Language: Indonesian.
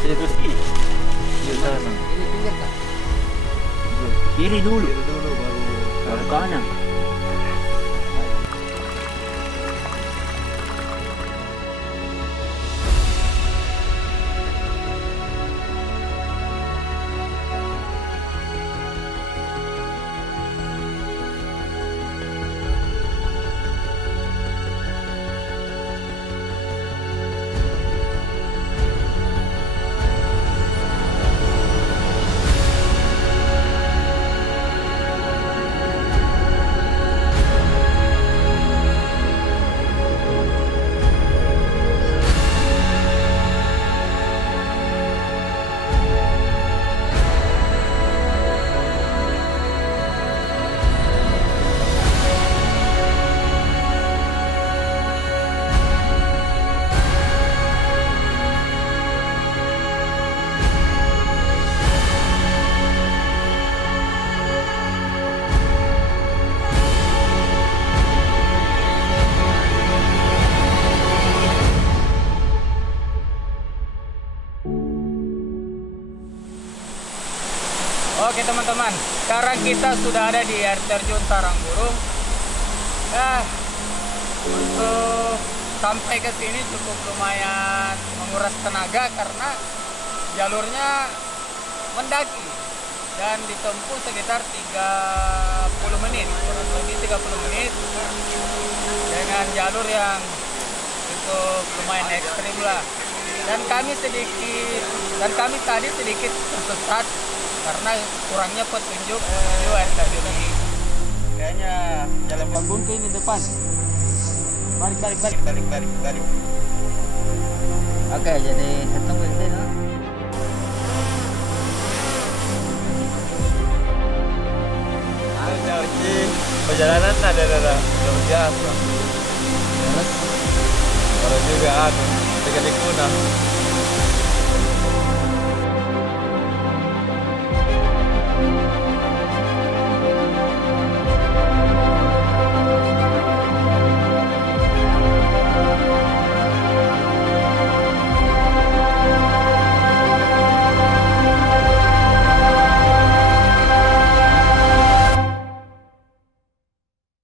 Terus kiri. Yuk sana. Ini pinggir kak. Kiri dulu. Kiri dulu Baru kanan. Oke teman-teman, sekarang kita sudah ada di air terjun Sarangburung. Untuk sampai ke sini cukup lumayan menguras tenaga karena jalurnya mendaki dan ditempuh sekitar 30 menit, kurang lebih 30 menit dengan jalur yang cukup lumayan ekstrim lah. Dan kami tadi sedikit tersesat karena kurangnya petunjuk menuju air terjun ini. Kayaknya jalan Babun ke ini depan. Balik. Oke, jadi ketemu di sini. perjalanan ada luar biasa. Terus Kalau juga tegak di kuna.